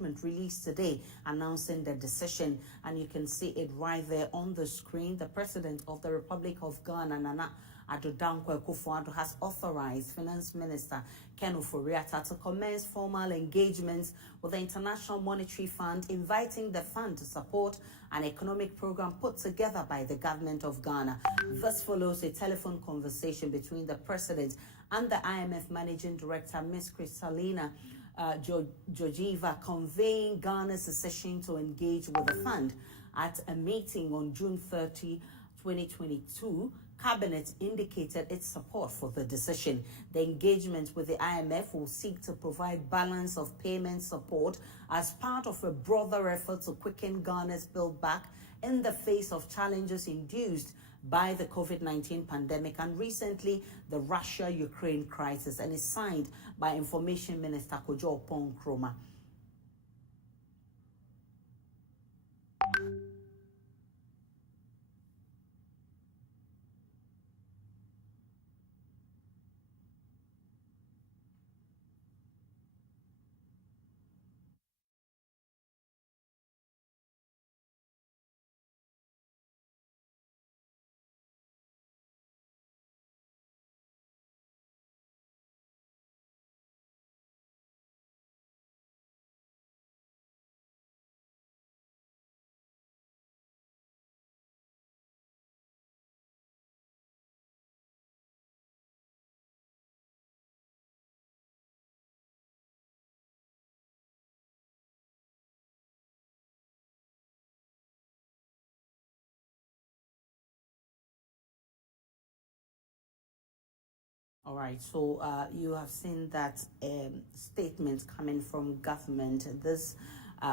released today announcing the decision, and you can see it right there on the screen. The President of the Republic of Ghana, Nana Akufo-Addo, has authorized Finance Minister Ken Ofori-Atta to commence formal engagements with the International Monetary Fund, inviting the fund to support an economic program put together by the government of Ghana. This follows a telephone conversation between the President and the IMF Managing Director, Ms. Kristalina Georgieva, conveying Ghana's decision to engage with the fund. At a meeting on June 30, 2022, Cabinet indicated its support for the decision. The engagement with the IMF will seek to provide balance of payment support as part of a broader effort to quicken Ghana's build back in the face of challenges induced by the COVID-19 pandemic and recently the Russia-Ukraine crisis, and is signed by Information Minister Kojo Oppong-Nkrumah. All right, so you have seen that statement coming from government. This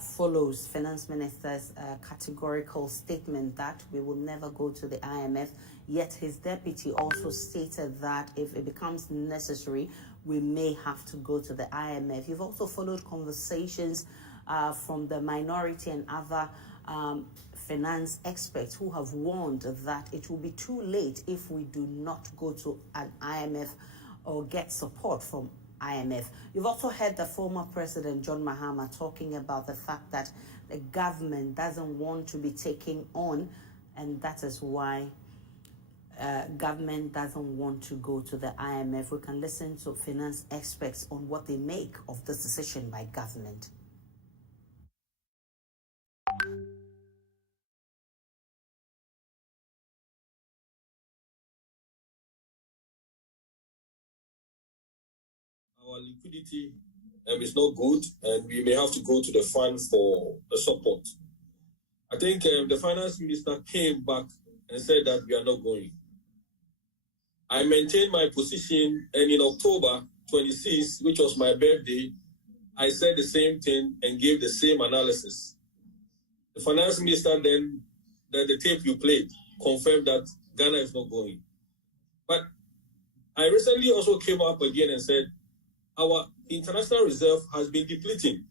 follows Finance Minister's categorical statement that we will never go to the IMF, yet his deputy also stated that if it becomes necessary, we may have to go to the IMF. You've also followed conversations from the minority and other finance experts who have warned that it will be too late if we do not go to an IMF or get support from IMF. You've also heard the former President John Mahama talking about the fact that the government doesn't want to be taking on, and that is why government doesn't want to go to the IMF. We can listen to finance experts on what they make of this decision by government. Our liquidity is not good, and we may have to go to the fund for the support. I think the finance minister came back and said that we are not going. I maintained my position, and in October 26, which was my birthday, I said the same thing and gave the same analysis. The finance minister then, the tape you played, confirmed that Ghana is not going. But I recently also came up again and said, our international reserve has been depleting.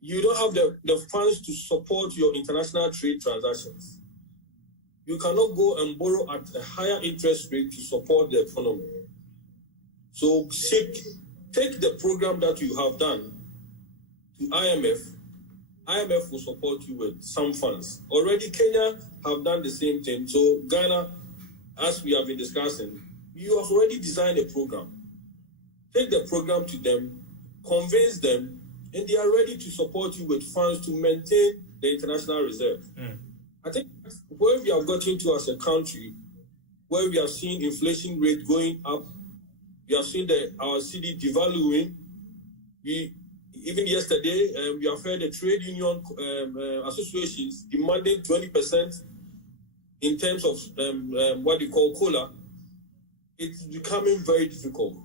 You don't have the funds to support your international trade transactions. You cannot go and borrow at a higher interest rate to support the economy. So take the program that you have done to IMF. IMF will support you with some funds. Already Kenya have done the same thing. So Ghana, as we have been discussing, you have already designed a program. Take the program to them, convince them, and they are ready to support you with funds to maintain the international reserve. I think where we have gotten to as a country, where we have seen inflation rate going up, we have seen our cedi devaluing. Even yesterday, we have heard the trade union associations demanding 20% in terms of what they call cola. It's becoming very difficult.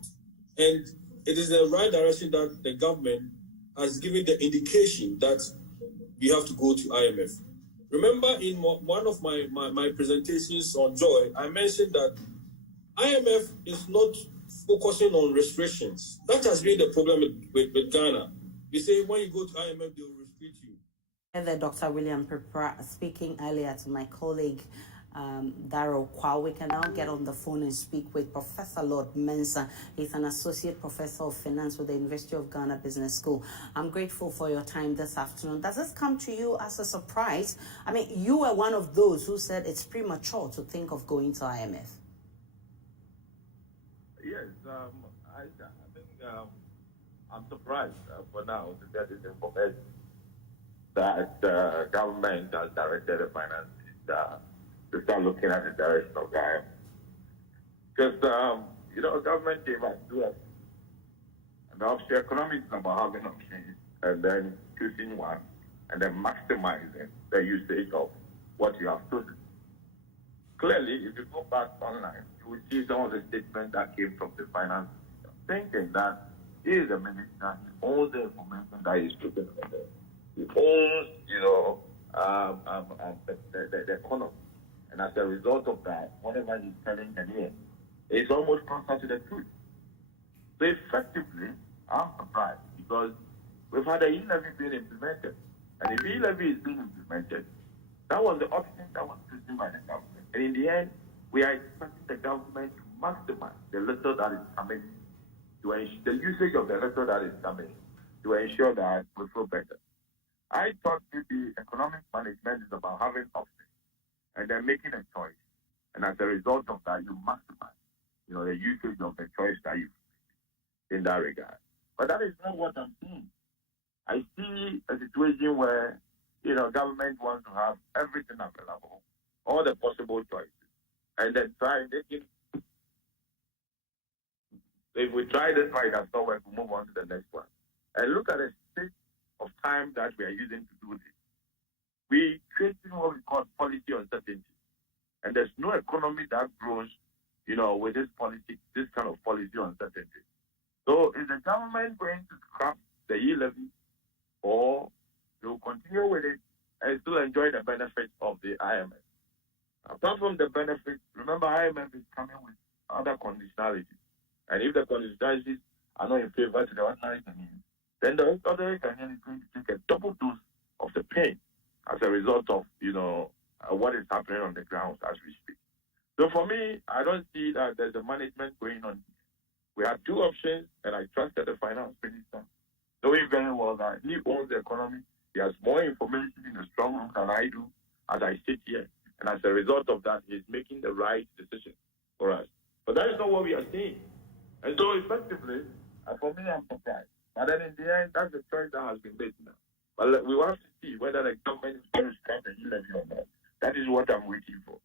And it is the right direction that the government has given the indication that we have to go to IMF. Remember, in one of my presentations on Joy, I mentioned that IMF is not focusing on restrictions. That has been the problem with Ghana. You say when you go to IMF, they will restrict you. Dr. William Prepra speaking earlier to my colleague Darrow Kwao. We can now get on the phone and speak with Professor Lord Mensah. He's an associate professor of finance with the University of Ghana Business School. I'm grateful for your time this afternoon. Does this come to you as a surprise? I mean, you were one of those who said it's premature to think of going to IMF. Yes, I think I'm surprised for now to get this information that government has directed the finance minister to start looking at the direction of the IMF. Because, government gave us two options. And the option economics is about having options and then choosing one and then maximizing the usage of what you have chosen. Clearly, if you go back online, you will see some of the statements that came from the finance minister, thinking that he is a minister, he owns the information that he's putting on there. He owns, the economy. And as a result of that, whatever he's telling them here, it's almost closer to the truth. So effectively, I'm surprised because we've had the E-levy being implemented. And if E-levy is being implemented, that was the option that was chosen by the government. And in the end, we are expecting the government to maximize the little that is coming, to ensure the usage of the little that is coming, to ensure that we feel better. I thought maybe economic management is about having options and then making a choice. And as a result of that, you maximize, the usage of the choice that you make in that regard. But that is not what I'm seeing. I see a situation where, government wants to have everything available, all the possible choices, and then try making. If we try this right, that's not where we move on to the next one. And look at the state of time that we are using to do this. We creating what we call policy uncertainty. And there's no economy that grows, with this kind of policy uncertainty. So is the government going to scrap the E-levy or to continue with it and still enjoy the benefits of the IMF? Apart from the benefits, remember IMF is coming with other conditionalities. And if the conditionalities are not in favor to the ordinary Ghanaian, then the ordinary Ghanaian is going to take a double dose of the pain as a result of, what is happening on the ground as we speak. So for me, I don't see that there's a management going on. We have two options, and I trusted the finance minister, knowing very well that he owns the economy. He has more information in the strong room than I do as I sit here. And as a result of that, he's making the right decision for us. But that is not what we are seeing. And so effectively, for me, I'm surprised. But then in the end, that's the choice that has been made now. But we will have to see whether the government is going to scrap the E-levy or not. That is what I'm waiting for.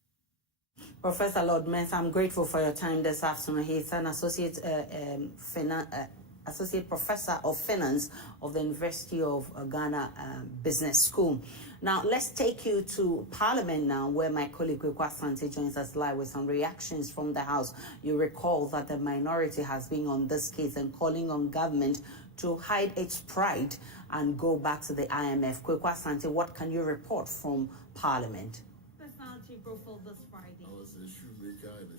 Professor Lord Mensah, I'm grateful for your time this afternoon. He's an associate professor of finance of the University of Ghana Business School. Now, let's take you to Parliament now, where my colleague Akufo-Addo joins us live with some reactions from the House. You recall that the minority has been on this case and calling on government to hide its pride and go back to the IMF. Akufo-Addo, what can you report from Parliament? Personality profile this Friday.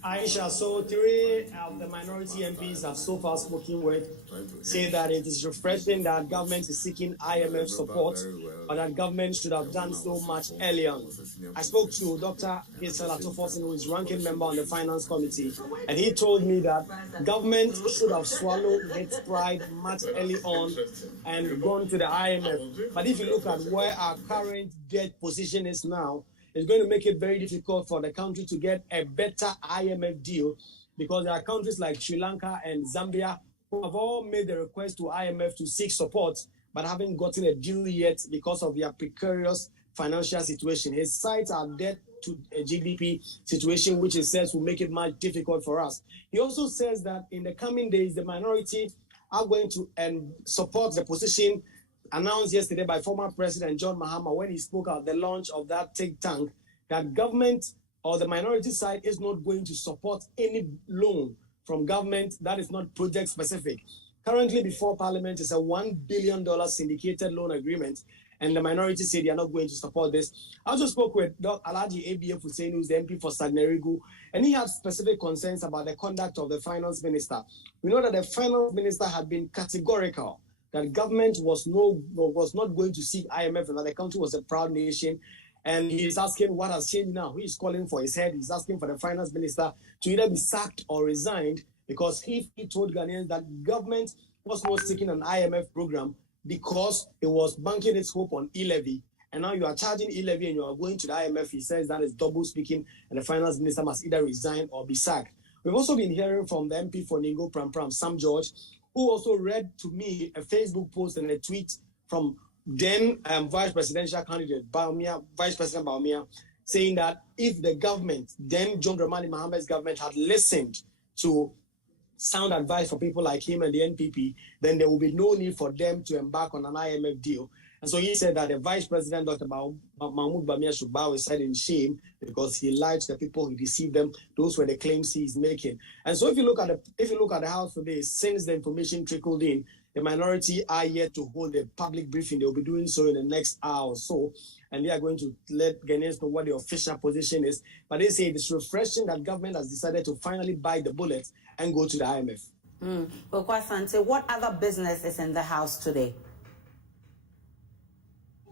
Aisha, so three of the minority MPs have so far spoken with, say that it is refreshing that government is seeking IMF support, but that government should have done so much earlier on. I spoke to Dr. Akufo-Addo, who is ranking member on the Finance Committee, and he told me that government should have swallowed its pride much early on and gone to the IMF. But if you look at where our current debt position is now, it's going to make it very difficult for the country to get a better IMF deal, because there are countries like Sri Lanka and Zambia who have all made the request to IMF to seek support, but haven't gotten a deal yet because of their precarious financial situation. It cites our debt to a GDP situation, which it says will make it much difficult for us. He also says that in the coming days, the minority are going to support the position announced yesterday by former President John Mahama when he spoke at the launch of that think tank, that government or the minority side is not going to support any loan from government that is not project specific. Currently before Parliament is a $1 billion syndicated loan agreement, and the minority said they are not going to support this. I also spoke with Dr. Alhaji ABF Hussein, who's the MP for Sagnerigu, and he had specific concerns about the conduct of the finance minister. We know that the finance minister had been categorical that government was not going to seek IMF and that the country was a proud nation. And he's asking what has changed now. He's calling for his head. He's asking for the finance minister to either be sacked or resigned, because he told Ghanaians that government was not seeking an IMF program because it was banking its hope on E-levy. And now you are charging E-levy and you are going to the IMF. He says that is double speaking, and the finance minister must either resign or be sacked. We've also been hearing from the MP for Ningo Pram, Sam George, who also read to me a Facebook post and a tweet from then Vice Presidential candidate Vice President Baumia, saying that if the government, then John Dramani Mohammed's government, had listened to sound advice for people like him and the NPP, then there will be no need for them to embark on an IMF deal. And so he said that the Vice President, Dr. Mahmoud Bamia, should bow his head in shame because he lied to the people, he deceived them. Those were the claims he's making. And so if you look at the House today, since the information trickled in, the minority are yet to hold a public briefing. They will be doing so in the next hour or so, and they are going to let Ghanaians know what the official position is. But they say it's refreshing that government has decided to finally bite the bullet and go to the IMF. Well, Kwasante, what other business is in the House today?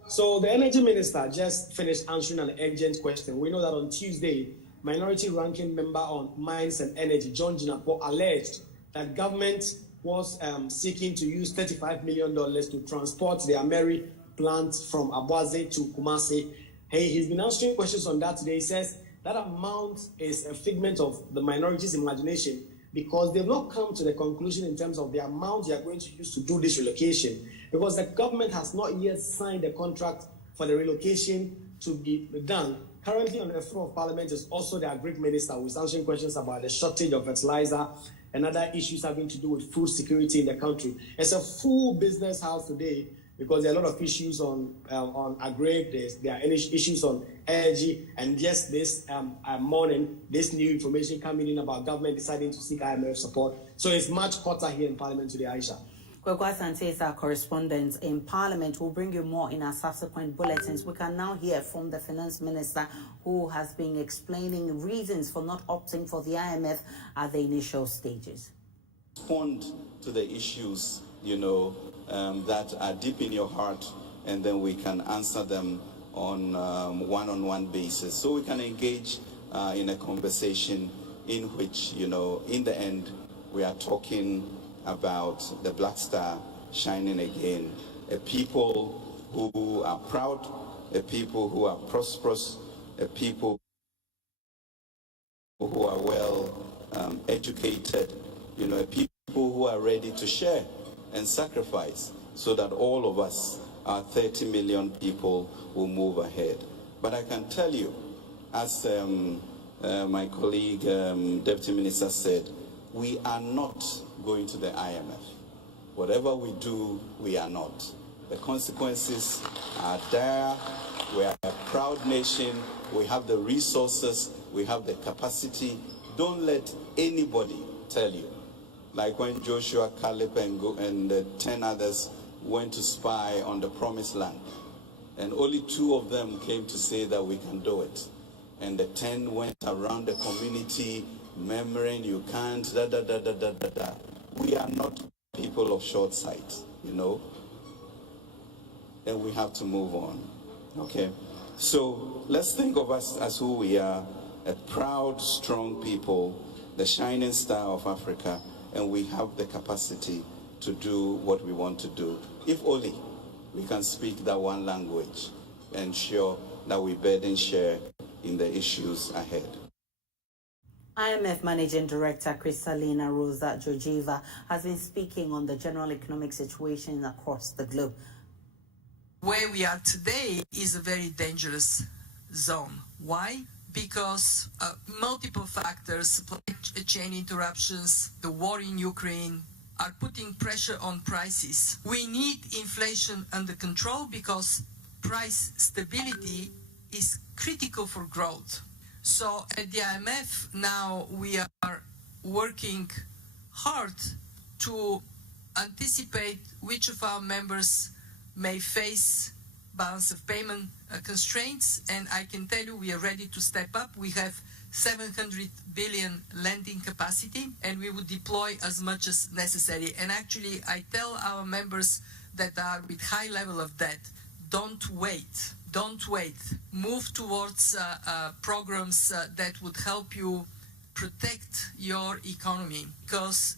So the energy minister just finished answering an urgent question. We know that on Tuesday, minority ranking member on mines and energy, John Jinapo, alleged that government was seeking to use $35 million to transport the Ameri plant from Abuaze to Kumasi. He's been answering questions on that today. He says that amount is a figment of the minority's imagination because they've not come to the conclusion in terms of the amount they are going to use to do this relocation, because the government has not yet signed the contract for the relocation to be done. Currently on the floor of Parliament is also the Agri Minister, who is answering questions about the shortage of fertilizer and other issues having to do with food security in the country. It's a full business house today because there are a lot of issues on agri, there are issues on energy, and just this morning, this new information coming in about government deciding to seek IMF support. So it's much hotter here in Parliament today, Aisha. Kwekwa Sante is our correspondent in Parliament. We'll bring you more in our subsequent bulletins. We can now hear from the Finance Minister, who has been explaining reasons for not opting for the IMF at the initial stages. Respond to the issues, that are deep in your heart, and then we can answer them on one-on-one basis. So we can engage in a conversation in which, in the end, we are talking about the Black Star shining again, a people who are proud, a people who are prosperous, a people who are well educated, a people who are ready to share and sacrifice so that all of us, our 30 million people, will move ahead. But I can tell you, as my colleague, Deputy Minister said, we are not going to the IMF. Whatever we do, we are not. The consequences are dire. We are a proud nation. We have the resources. We have the capacity. Don't let anybody tell you. Like when Joshua, Caleb, and 10 others went to spy on the promised land. And only 2 of them came to say that we can do it. And the 10 went around the community murmuring, you can't, We are not people of short sight, And we have to move on, okay? So let's think of us as who we are, a proud, strong people, the shining star of Africa, and we have the capacity to do what we want to do. If only we can speak that one language, ensure that we burden share in the issues ahead. IMF Managing Director Kristalina Rosa Georgieva has been speaking on the general economic situation across the globe. Where we are today is a very dangerous zone. Why? Because multiple factors, supply chain interruptions, the war in Ukraine, are putting pressure on prices. We need inflation under control because price stability is critical for growth. So at the IMF now we are working hard to anticipate which of our members may face balance of payment constraints, and I can tell you we are ready to step up. We have 700 billion lending capacity, and we would deploy as much as necessary. And actually, I tell our members that are with high level of debt, don't wait. don't wait. Move towards programs that would help you protect your economy. Because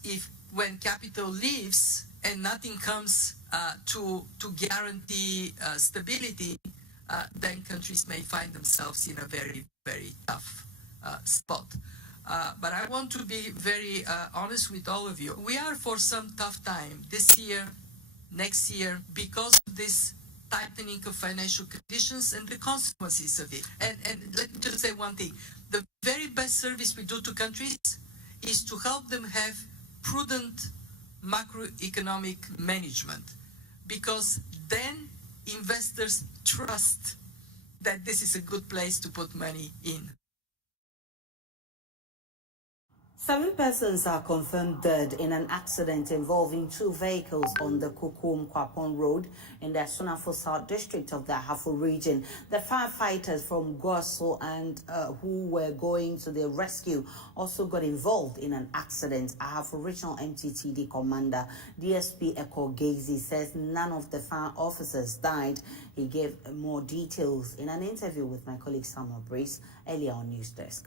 when capital leaves and nothing comes to guarantee stability, then countries may find themselves in a very, very tough spot. But I want to be very honest with all of you. We are for some tough time this year, next year, because of this tightening of financial conditions and the consequences of it. And let me just say one thing. The very best service we do to countries is to help them have prudent macroeconomic management, because then investors trust that this is a good place to put money in. 7 persons are confirmed dead in an accident involving 2 vehicles on the Kukum-Kwapon Road in the Sunafo South district of the Ahafo region. The firefighters from Goso and who were going to the rescue also got involved in an accident. Ahafo Regional MTTD Commander DSP Eko Gezi says none of the fire officers died. He gave more details in an interview with my colleague Samuel Brace earlier on News Desk.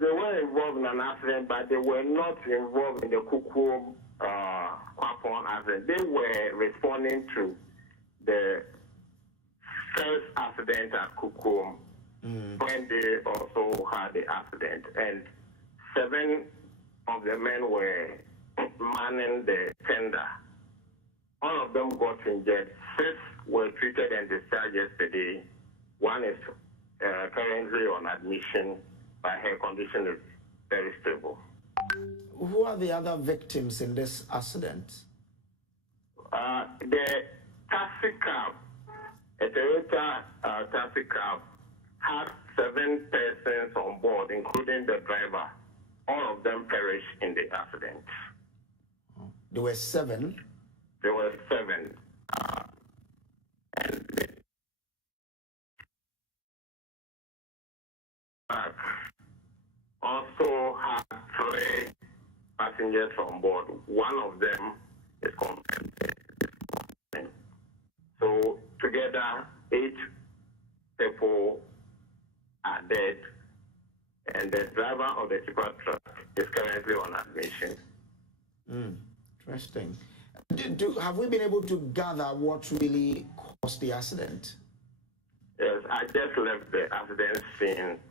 They were involved in an accident, but they were not involved in the Kukum-Kwapon accident. They were responding to the first accident at Kukum when they also had the accident. And 7 of the men were manning the tender. All of them got injured. 6 were treated and discharged yesterday. 1 is currently on admission. But her condition is very stable. Who are the other victims in this accident? The taxi cab, a Toyota taxi cab, had 7 persons on board, including the driver. All of them perished in the accident. There were 7? There were 7. And also had 3 passengers on board. 1 of them is confirmed. So together, 8 people are dead, and the driver of the tipper truck is currently on admission. Interesting. Have we been able to gather what really caused the accident? Yes, I just left the accident scene